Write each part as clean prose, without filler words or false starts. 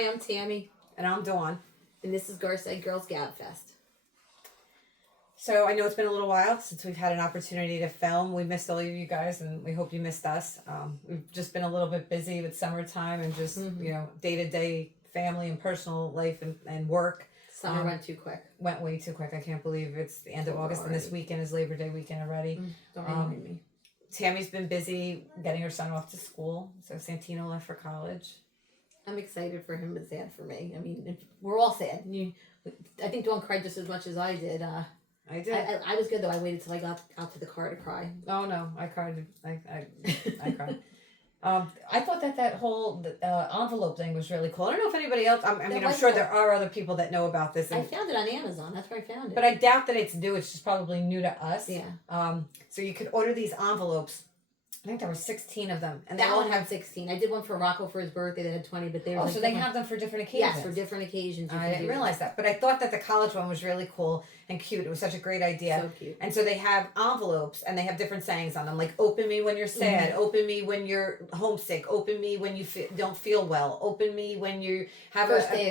Hi, I'm Tammy. And I'm Dawn. And this is Garside Girls Gab Fest. So I know it's been a little while since we've had an opportunity to film. We missed all of you guys, and we hope you missed us. We've just been a little bit busy with summertime and just, day-to-day family and personal life and work. Summer went too quick. Went way too quick. I can't believe it's the end of August and this weekend is Labor Day weekend already. Don't remind me. Tammy's been busy getting her son off to school. So Santino left for college. I'm excited for him, but sad for me. I mean, we're all sad. I think Dawn cried just as much as I did. I did. I was good though. I waited till I got out to the car to cry. Oh no, I cried. I cried. I thought that whole envelope thing was really cool. I don't know if anybody else. I'm sure there are other people that know about this. I found it on Amazon. That's where I found it. But I doubt that it's new. It's just probably new to us. Yeah. So you could order these envelopes. I think there were 16 of them, and they all have 16. I did one for Rocco for his birthday that had 20, but they were so they have them for different occasions. Yes, for different occasions. I didn't realize that, but I thought that the college one was really cool and cute. It was such a great idea. So cute. And so they have envelopes, and they have different sayings on them, like "Open me when you're sad," "Open me when you're homesick," "Open me when you don't feel well," "Open me when you have first day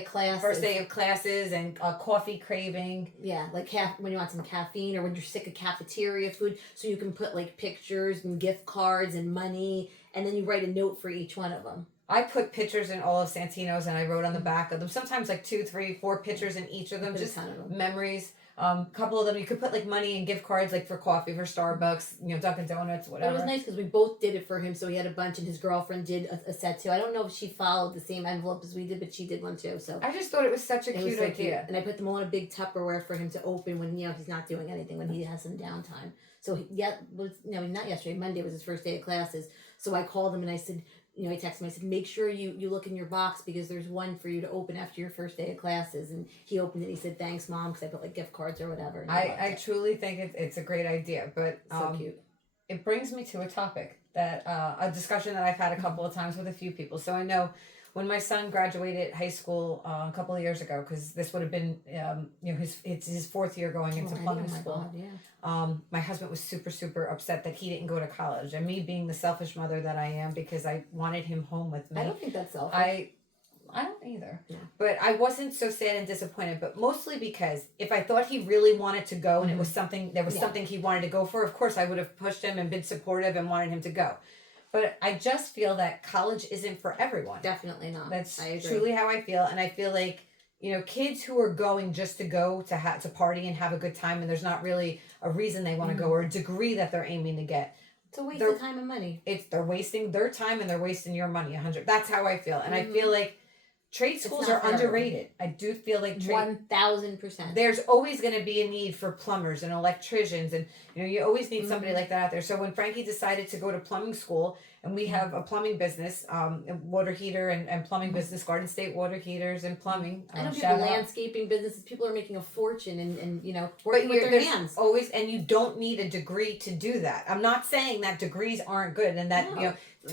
of classes," and coffee craving. Yeah, like when you want some caffeine, or when you're sick of cafeteria food, so you can put like pictures and gift cards and money, and then you write a note for each one of them. I put pictures in all of Santino's, and I wrote on the back of them. Sometimes like 2, 3, 4 pictures in each of them, just memories. A couple of them you could put like money and gift cards, like for coffee, for Starbucks, Dunkin' Donuts, whatever. It was nice because we both did it for him, so he had a bunch, and his girlfriend did a set too. I don't know if she followed the same envelope as we did, but she did one too. So I just thought it was such a cute idea. Cute. And I put them all in a big Tupperware for him to open when he's not doing anything, when he has some downtime. So not yesterday. Monday was his first day of classes. So I called him and I said, I texted him. I said, make sure you look in your box because there's one for you to open after your first day of classes. And he opened it. He said, thanks, Mom, because I put like gift cards or whatever. I truly think it's a great idea, but so cute. It brings me to a topic that a discussion that I've had a couple of times with a few people. So I know when my son graduated high school a couple of years ago, because this would have been it's his 4th year going into plumbing school. God, yeah. My husband was super, super upset that he didn't go to college, and me being the selfish mother that I am, because I wanted him home with me. I don't think that's selfish. I don't either. Yeah. But I wasn't so sad and disappointed, but mostly because if I thought he really wanted to go and it was something he wanted to go for, of course I would have pushed him and been supportive and wanted him to go. But I just feel that college isn't for everyone. Definitely not. That's truly how I feel, and I feel like kids who are going just to go to party and have a good time, and there's not really a reason they want to go or a degree that they're aiming to get. It's a waste of time and money. They're wasting their time and they're wasting your money 100. That's how I feel, and I feel like trade schools are underrated. I do feel like 1,000%. There's always going to be a need for plumbers and electricians, and you always need somebody like that out there. So when Frankie decided to go to plumbing school, and we have a plumbing business, water heater and plumbing business, Garden State water heaters and plumbing. I know people landscaping businesses. People are making a fortune and working with their hands. Always, and you don't need a degree to do that. I'm not saying that degrees aren't good, and that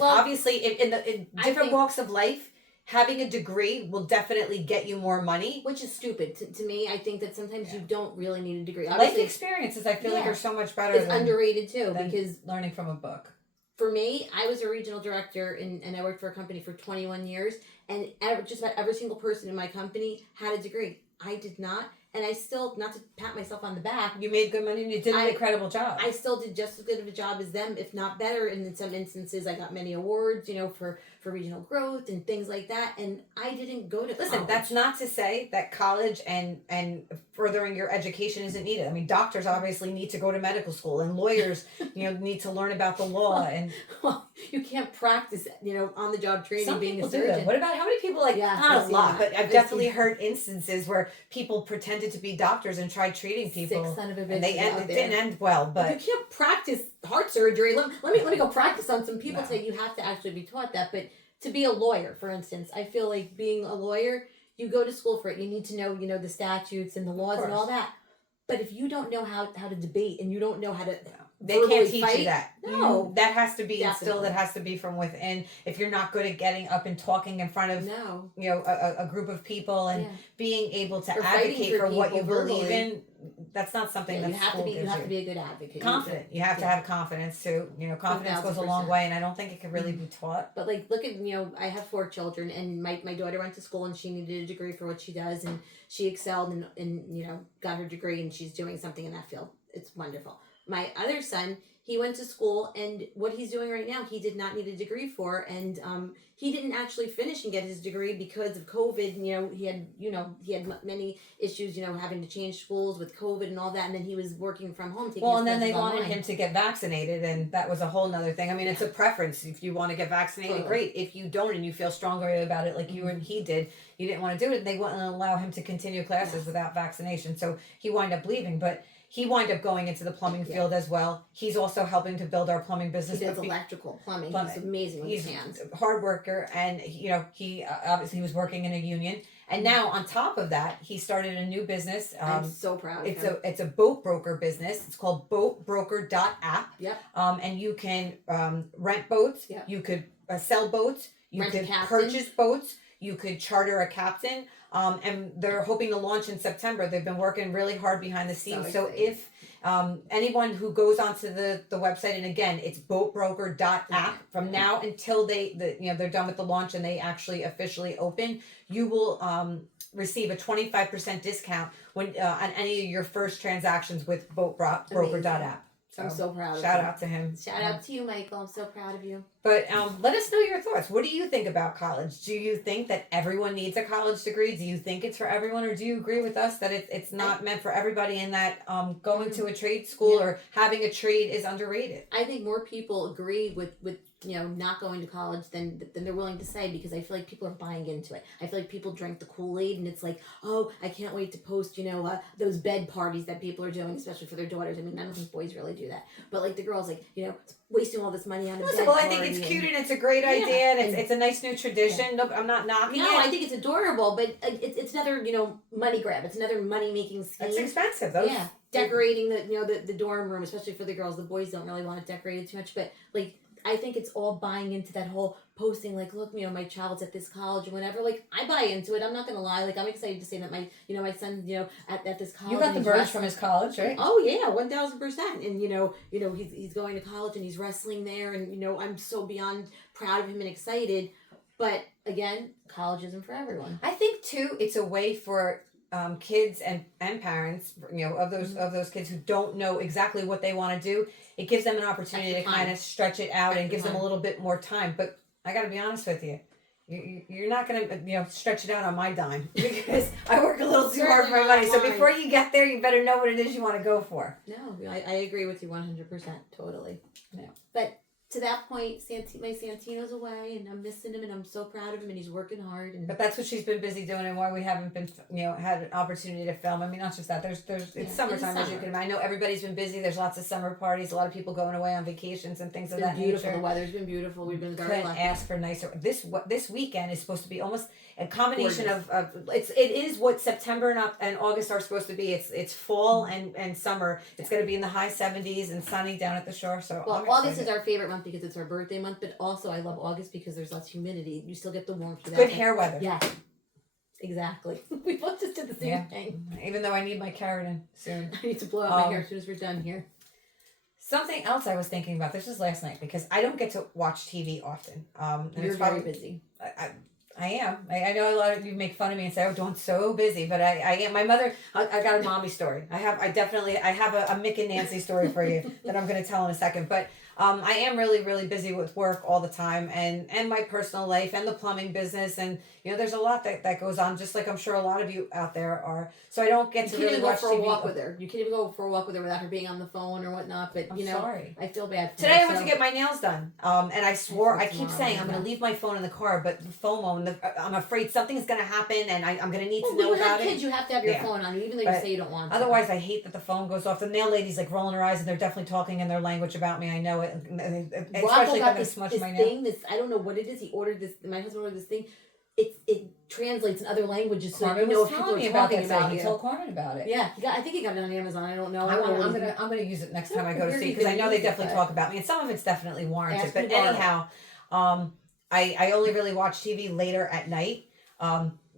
obviously in different walks of life, having a degree will definitely get you more money. Which is stupid. To me, I think that sometimes you don't really need a degree. Obviously, life experiences, I feel like, are so much better. It's underrated, too, because learning from a book. For me, I was a regional director, and I worked for a company for 21 years, and just about every single person in my company had a degree. I did not, and I still, not to pat myself on the back. You made good money and you did an incredible job. I still did just as good of a job as them, if not better, and in some instances I got many awards, for regional growth and things like that, and I didn't go to college. Listen, that's not to say that college and furthering your education isn't needed. I mean, doctors obviously need to go to medical school, and lawyers, need to learn about the law. And you can't practice, on the job training being a surgeon. What about how many people not a lot, but I've definitely heard instances where people pretended to be doctors and tried treating people. Sick son of a bitch, and it didn't end well. But you can't practice heart surgery. Let me go practice on some people. Say you have to actually be taught that, but. To be a lawyer, for instance, I feel like being a lawyer, you go to school for it. You need to know, the statutes and the laws and all that. But if you don't know how to debate and you don't know how to they can't verbally teach fight. you that. No. That has to be instilled. Definitely. It has to be from within. If you're not good at getting up and talking in front of No. a group of people and Yeah. being able to Or fighting advocate for for what you people believe verbally. in, that's not something Yeah, that you have to school be. gives You have to be a good advocate. confident. You have to Yeah. have confidence too. Confidence goes a 1000%. long way, and I don't think it can really be taught. But like, look at I have 4 children, and my daughter went to school, and she needed a degree for what she does, and she excelled, and got her degree, and she's doing something in that field. It's wonderful. My other son, he went to school, and what he's doing right now, he did not need a degree for, and he didn't actually finish and get his degree because of COVID. He had many issues, having to change schools with COVID and all that, and then he was working from home. Well, and then they classes wanted online. him to get vaccinated, and that was a whole nother thing. I mean, it's a preference. If you want to get vaccinated, Totally. great. If you don't and you feel strongly about it, like you and he did, you didn't want to do it, they wouldn't allow him to continue classes Yes. without vaccination. So he wound up leaving, but he wound up going into the plumbing Yeah. field as well. He's also helping to build our plumbing business. He does but be- electrical, plumbing. Plumbing. He's amazing with He's his hands. a hard worker, and he obviously was working in a union, and now on top of that, he started a new business. I'm so proud of It's him. a boat broker business. It's called boatbroker.app. Yep. And you can rent boats. Yep. You could sell boats. You Rent a could captain. purchase boats. You could charter a captain. And they're hoping to launch in September. They've been working really hard behind the scenes. So exciting. if anyone who goes onto the website, and again, it's boatbroker.app, from now until they're done with the launch and they actually officially open, you will receive a 25% discount when on any of your first transactions with boatbroker.app. I'm so proud of Shout him. out to him. Shout out to you, Michael. I'm so proud of you. But let us know your thoughts. What do you think about college? Do you think that everyone needs a college degree? Do you think it's for everyone, or do you agree with us that it's not meant for everybody, and that going to a trade school or having a trade is underrated? I think more people agree with not going to college than they're willing to say, because I feel like people are buying into it. I feel like people drink the Kool-Aid, and it's like, oh, I can't wait to post those bed parties that people are doing, especially for their daughters. I mean, I don't think boys really do that, but like the girls, like wasting all this money on a Listen, bed well, I party. think it's cute and it's a great idea, and it's a nice new tradition. Nope, I'm not knocking No, it. I think it's adorable, but it's another money grab. It's another money making scheme. It's expensive. Those, Yeah, decorating the dorm room, especially for the girls. The boys don't really want it decorated too much, but like I think it's all buying into that whole posting. Like, look, my child's at this college or whatever. Like, I buy into it. I'm not gonna lie. Like, I'm excited to say that my my son at this college. You got the and he's verge wrestling. from his college, right? Oh yeah, 1000%. And he's going to college and he's wrestling there, and I'm so beyond proud of him and excited. But again, college isn't for everyone. I think too, it's a way for kids and parents, of those kids who don't know exactly what they want to do. It gives them an opportunity to Extra kind time. of stretch it out, and Extra gives them a time. little bit more time. But I got to be honest with you. You're not gonna stretch it out on my dime, because I work a little too hard for my money. So before you get there, you better know what it is you want to go for. No, I agree with you 100%. Totally. Yeah. But to that point, my Santino's away, and I'm missing him, and I'm so proud of him, and he's working hard. And But that's what she's been busy doing, and why we haven't been, had an opportunity to film. I mean, not just that. It's summertime, as you can imagine. I know everybody's been busy. There's lots of summer parties. A lot of people going away on vacations and things of It's that been beautiful. nature. The weather's been beautiful. We've been very Couldn't lucky. ask for nicer. This weekend is supposed to be almost a combination of it is what September and August are supposed to be. It's fall and summer. It's going to be in the high 70s and sunny down at the shore. So Well, I'm August is excited. our favorite month because it's our birthday month, but also I love August because there's less humidity. You still get the warmth. It's without good it. hair weather. Yeah, exactly. We both just did the same Yeah. thing. Even though I need my keratin soon. I need to blow out my hair as soon as we're done here. Something else I was thinking about. This was last night, because I don't get to watch TV often. And You're it's very probably, busy. I am. I know a lot of you make fun of me and say, "Oh, Dawn's so busy," but I am. My mother. I got a mommy story. I have a Mick and Nancy story for you that I'm going to tell in a second. But I am really, really busy with work all the time, and my personal life, and the plumbing business, and there's a lot that goes on. Just like I'm sure a lot of you out there are. So I don't get You to can't really even go watch for TV. a walk with her. You can't even go for a walk with her without her being on the phone or whatnot. But I'm sorry. I feel bad for Today her, I went to get my nails done, and I swore, I keep tomorrow, saying I'm going yeah. to leave my phone in the car, but the FOMO, and I'm afraid something's going to happen, and I'm going to need Well, to when know you have about kids, it. you have to have your Yeah. phone on you, even though you But say you don't want to. Otherwise, I hate that the phone goes off. The nail lady's like rolling her eyes, and they're definitely talking in their language about me. I know it, Rocco especially if I'm got going to this smudge this my nail. thing. I don't know what it is. He ordered this. My husband ordered this thing. it translates in other languages, so Carmen you know was if people telling are me about talking that today. about He you. told Carmen about it. Yeah, I think he got it on Amazon. I don't know. I'm gonna use it next time I go to Where see you because I gonna know they use it, definitely but- talk about me, and some of it's definitely warranted. Ask But me to borrow it. anyhow, I only really watch TV later at night.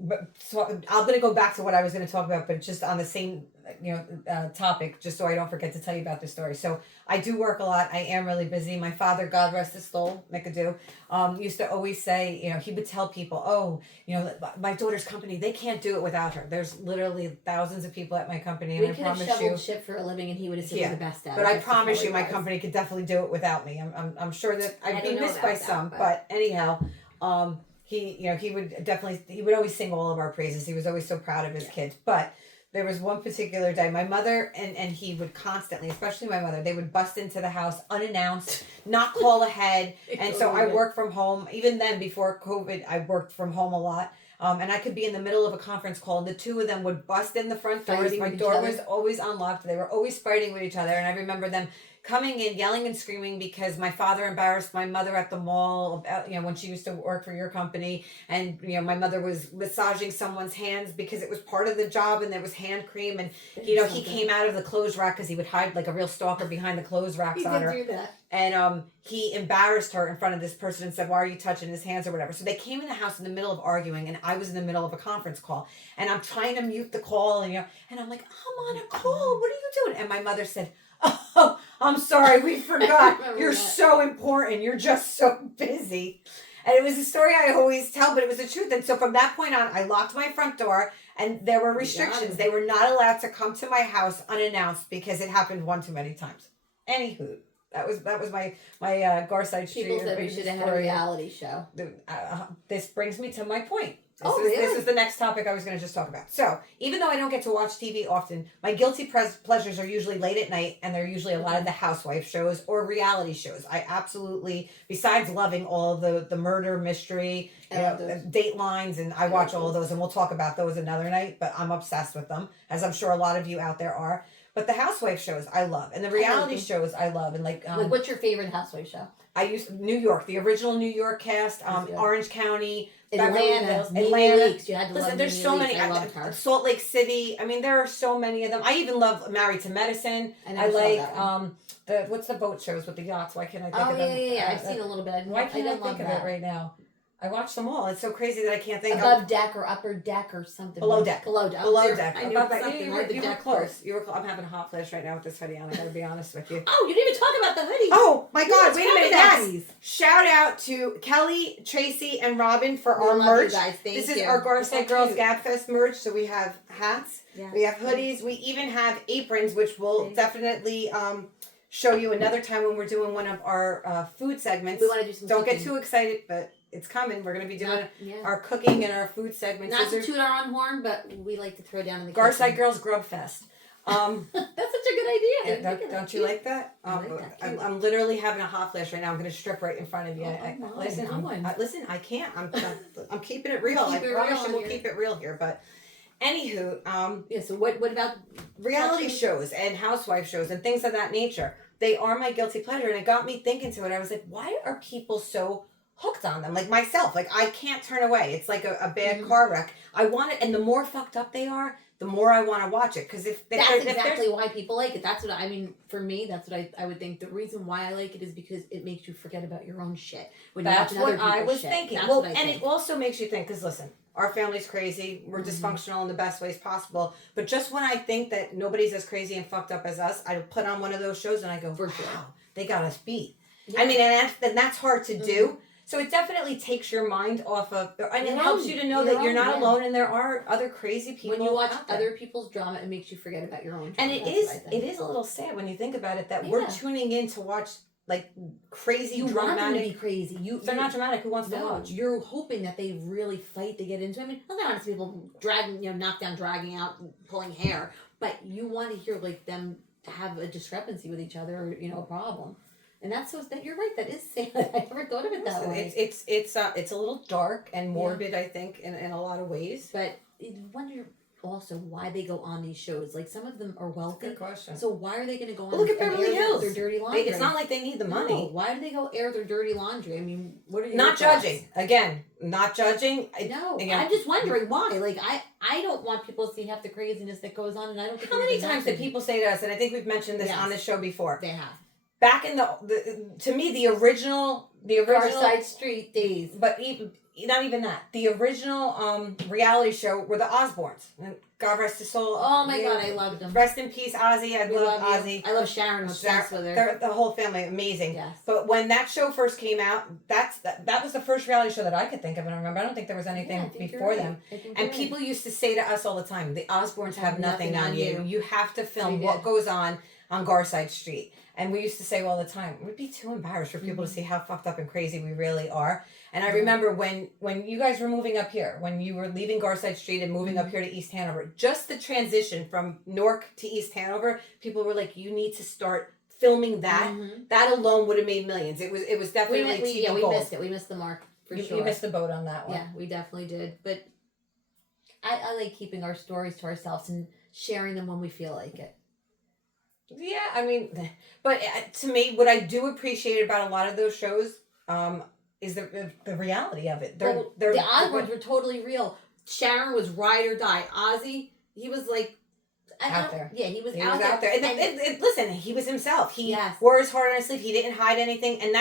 But so I'm gonna go back to what I was gonna talk about, but just on the same topic, just so I don't forget to tell you about this story. So I do work a lot. I am really busy. My father, God rest his soul, McAdoo, used to always say, he would tell people, oh, my daughter's company, they can't do it without her. There's literally thousands of people at my company, and We I could have promise shoveled you. shit for a living, and he would have said Yeah, we're the best at But it. I That's just promise how you, he my was. company could definitely do it without me. I'm sure that I I'd don't be know missed by about that, some, but- but anyhow, he would always sing all of our praises. He was always so proud of his kids. But there was one particular day, my mother and he would constantly, especially my mother, they would bust into the house unannounced, not call ahead. And so I worked from home. Even then, before COVID, I worked from home a lot. And I could be in the middle of a conference call, and the two of them would bust in the front doors. Fighting My with each door other. was always unlocked. They were always fighting with each other. And I remember them coming in, yelling and screaming because my father embarrassed my mother at the mall, when she used to work for your company. And, my mother was massaging someone's hands because it was part of the job, and there was hand cream. And, he came out of the clothes rack because he would hide like a real stalker behind the clothes racks He on did her. do that. And he embarrassed her in front of this person and said, why are you touching his hands or whatever? So they came in the house in the middle of arguing, and I was in the middle of a conference call. And I'm trying to mute the call, and and I'm like, I'm on a call. What are you doing? And my mother said, oh, I'm sorry, we forgot. You're that. so important. You're just so busy. And it was a story I always tell, but it was the truth. And so from that point on, I locked my front door, and there were restrictions. They were not allowed to come to my house unannounced because it happened one too many times. Anywho, that was my Garside Street. People said we should have had a reality show. This brings me to my point. Really? This is the next topic I was going to just talk about. So, even though I don't get to watch TV often, my guilty pleasures are usually late at night, and they're usually a lot of the housewife shows or reality shows. I absolutely, besides loving all of the murder mystery, Datelines, and I watch all of those, and we'll talk about those another night, but I'm obsessed with them, as I'm sure a lot of you out there are. But the housewife shows I love, and the reality shows I love, and like what's your favorite housewife show? I used New York, the original New York cast, Orange County, Beverly Hills, Atlanta. Leaks. You had to Listen, love there's Nene so Leakes. many. I loved her. Salt Lake City. I mean, there are so many of them. I even love Married to Medicine. I like what's the boat shows with the yachts? Why can't I think Oh of them? yeah. I've seen a little bit. Why can't I think of it right now? I watched them all. It's so crazy that I can't think. Above deck or upper deck or something. Below deck. Below deck. Below deck. I knew something. You I had the were deck close. first. You were close. I'm having a hot flash right now with this hoodie on. I gotta be honest with you. Oh, you didn't even talk about the hoodie. Oh my God! Wait a minute. Yes. These. Shout out to Kelly, Tracy, and Robin for We our love merch. you guys. Thank This you. is our Garside So Girls cute. Gabfest merch. So we have hats, Yeah. we have hoodies, we even have aprons, which we'll definitely show you another time when we're doing one of our food segments. We want to do some. Don't get cooking. too excited, but it's coming. We're going to be doing Yeah. our cooking and our food segments. Not to Those are toot our own horn, but we like to throw down in the Garside kitchen. Girls Grub Fest. That's such a good idea. Yeah, Look at don't that. you like that? I like that. I'm literally having a hot flash right now. I'm going to strip right in front of you. Oh, my. Listen, Come on. listen, I can't. I'm keeping it real. Keep I it promise real you we'll here. keep it real here. But anywho, Yeah. So what about reality Touching- shows and housewife shows and things of that nature, they are my guilty pleasure. And it got me thinking to it. I was like, why are people so hooked on them? Like myself, like I can't turn away. It's like a bad car wreck. I want it. And the more fucked up they are, the more I want to watch it. Because if That's there's exactly why people like it. That's what I mean. For me, that's what I would think. The reason why I like it is because it makes you forget about your own shit. When That's you're watching what other I people's was shit. thinking. That's Well, what I and think. it also makes you think, because listen, our family's crazy. We're dysfunctional in the best ways possible. But just when I think that nobody's as crazy and fucked up as us, I put on one of those shows and I go, For wow, sure. they got us beat. Yeah. I mean, and that's hard to do. So it definitely takes your mind off of, and it Your helps own. you to know Your that you're own, not yeah. alone and there are other crazy people. When you watch out there. other people's drama, it makes you forget about your own. And Drama. it That's is what I think. it is a little sad when you think about it that we're Yeah. tuning in to watch like crazy You want them to dramatic. be crazy. If they're not dramatic, who wants to No, watch? you're hoping that they really fight to get into it. I mean, I'm not honest, people dragging, knock down, dragging out, pulling hair, but you want to hear like them have a discrepancy with each other, or a problem. And that's so that you're right. That is sad. I never thought of it that Listen, way. it's a little dark and morbid, I think, in a lot of ways. But when you're also why they go on these shows. Like some of them are wealthy. Good question. So why are they going to go on? Well, look at and Beverly air Hills. Their dirty laundry. It's not like they need the money. No, why do they go air their dirty laundry? I mean, what are you Not judging. Again, not judging. No, Again, I'm just wondering why. Like I don't want people to see half the craziness that goes on, and I don't think how many times did people say to us, and I think we've mentioned this on this show before. They have. Back in the to me the original Garside Street days, but even not even that. The original reality show were the Osbournes. And God rest his soul. Oh my God, I loved them. Rest in peace, Ozzy. I love Ozzy. I love Sharon. I'm obsessed with her. They're the whole family, amazing. Yes. But when that show first came out, that was the first reality show that I could think of and remember. I don't think there was anything before them. And people used to say to us all the time, the Osbournes have nothing on you. You have to film what goes on Garside Street. And we used to say all the time, we'd be too embarrassed for people to see how fucked up and crazy we really are. And I remember when you guys were moving up here, when you were leaving Garside Street and moving up here to East Hanover, just the transition from Newark to East Hanover, people were like, you need to start filming that. That alone would have made millions. It was definitely TV we gold. missed it. We missed the mark for sure. You missed the boat on that one. Yeah, we definitely did. But I like keeping our stories to ourselves and sharing them when we feel like it. Yeah, I mean, but to me, what I do appreciate about a lot of those shows is the reality of it. The Osbournes were totally real. Sharon was ride or die. Ozzy, he was like out there. Yeah, he was out there. And listen, he was himself. He wore his heart on his sleeve. He didn't hide anything, and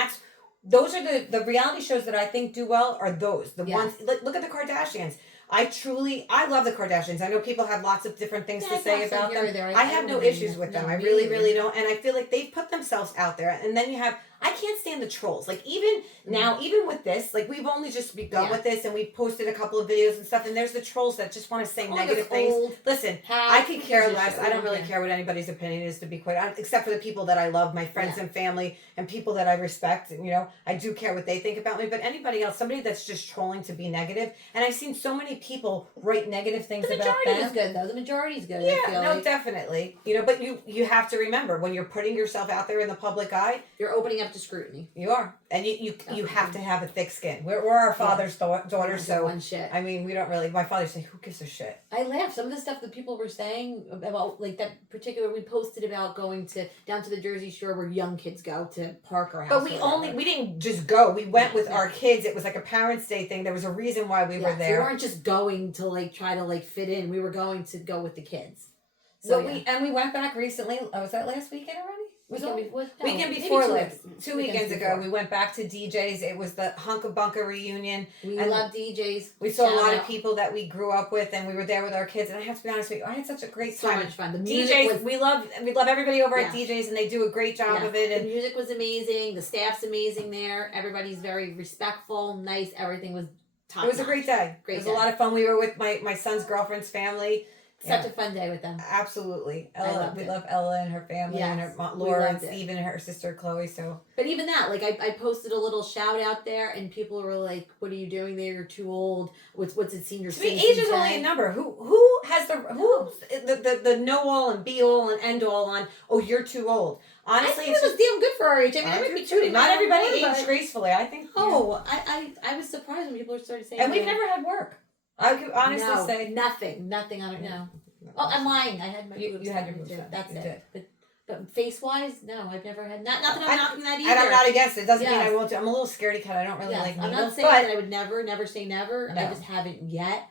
those are the reality shows that I think do well. Are those the ones? Look at the Kardashians. I love the Kardashians. I know people have lots of different things to say about them. I have no issues with them. I really, really don't. And I feel like they've put themselves out there. And then you have, I can't stand the trolls. Like even now, even with this, like we've only just begun with this and we posted a couple of videos and stuff. And there's the trolls that just want to say negative things. Listen, I could care less. I don't really care what anybody's opinion is, to be quite honest, except for the people that I love, my friends and family and people that I respect. And, I do care what they think about me. But anybody else, somebody that's just trolling to be negative. And I've seen so many people write negative things about them. The majority is good, though. The majority is good. Yeah, definitely. But you have to remember, when you're putting yourself out there in the public eye, you're opening up to scrutiny. You are. And you have to have a thick skin. We're our father's daughters, so one shit. I mean, we don't really. My father say, "Who gives a shit?" I laugh. Some of the stuff that people were saying about, like that particular, we posted about going down to the Jersey Shore where young kids go to park our house. But we didn't just go. We went with our kids. It was like a Parents' Day thing. There was a reason why we were there. We weren't just going to try to fit in. We were going to go with the kids. So we went back recently. Was that last weekend already? Weekend before, 2 weekends ago, we went back to DJ's. It was the Hunka Bunka reunion. We love DJ's. We saw a lot of people that we grew up with, and we were there with our kids. And I have to be honest with you, I had such a great time. So much fun. The DJ's, we love everybody over at DJ's, and they do a great job of it. And the music was amazing. The staff's amazing there. Everybody's very respectful, nice. Everything was top. It was a great day. It was a lot of fun. We were with my son's girlfriend's family. Such a fun day with them. Absolutely. We love Ella and her family and her Laura and Stephen and her sister Chloe. So, but even that, I posted a little shout out there, and people were like, "What are you doing there? You're too old. What's it senior citizen?" Age is only a number. Who has the know all and be all and end all on? Oh, you're too old. Honestly, it was damn good for our age. I mean, not everybody aged gracefully. I think. Oh, I was surprised when people started saying. And we've never had work. I could honestly say nothing. I don't know. Oh, I'm lying. I had my boobs. You had your boobs. That's it. But face wise, no, I've never had. Not that I'm knocking that either. And I'm not against it. Doesn't mean I won't do. I'm a little scaredy cat. I don't really like needles. I'm not saying that I would never say never. No. I just haven't yet.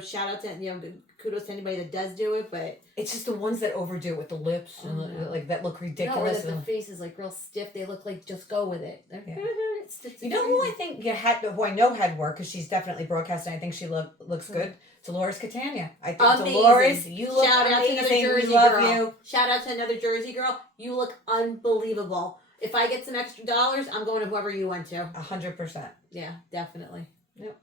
Shout out to kudos to anybody that does do it, but it's just the ones that overdo it with the lips and that look ridiculous. No, the face is real stiff. They look like just go with it. Yeah. You know who I think who I know had work, because she's definitely broadcasting. I think she looks good. Dolores Catania. I think Dolores, you look amazing. We love you. Shout out to another Jersey girl. You look unbelievable. If I get some extra dollars, I'm going to whoever you went to. 100%. Yeah, definitely. Yep.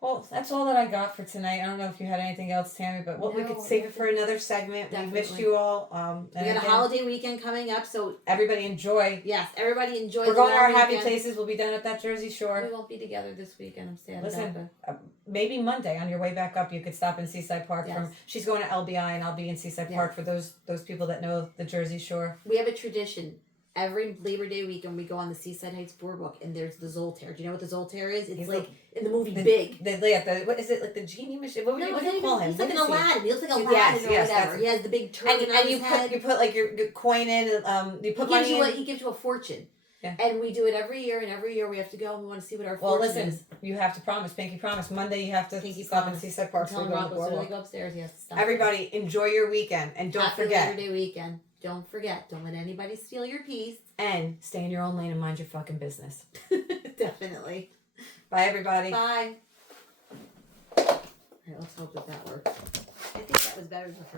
Well, that's all that I got for tonight. I don't know if you had anything else, Tammy, but we could save it for another segment. Definitely. We missed you all. We got a holiday weekend coming up, so everybody enjoy. Yes, everybody enjoy. We're going to our happy places. We'll be done at that Jersey Shore. We won't be together this weekend. I'm sad. Listen, maybe Monday on your way back up, you could stop in Seaside Park. Yes. She's going to LBI, and I'll be in Seaside Park for those people that know the Jersey Shore. We have a tradition. every Labor Day weekend we go on the Seaside Heights Boardwalk, and there's the Zoltaire. Do you know what the Zoltaire is? It's He's like the- in the movie the- Big. What is it, like the genie machine? What would No, you call him? he's like What an is he? Aladdin. He looks like Aladdin Yes, or yes, whatever. that's- He has the big turban on And his head. you put like your coin in, you put He gives money you in. he gives you a fortune. Yeah. And we do it every year, and every year we have to go and we want to see what our Well, fortune listen, is. you have to promise, Pinky promise. Monday you have to Pinky stop promise. in Seaside Park. Tell So him we go on Rob the as soon as they boardwalk. go upstairs. He has to stop. Everybody, enjoy your weekend, and don't Happy forget. Labor Day weekend. Don't forget. Don't let anybody steal your peace. And stay in your own lane and mind your fucking business. Definitely. Bye, everybody. Bye. All right, let's hope that works. I think that was better than the first.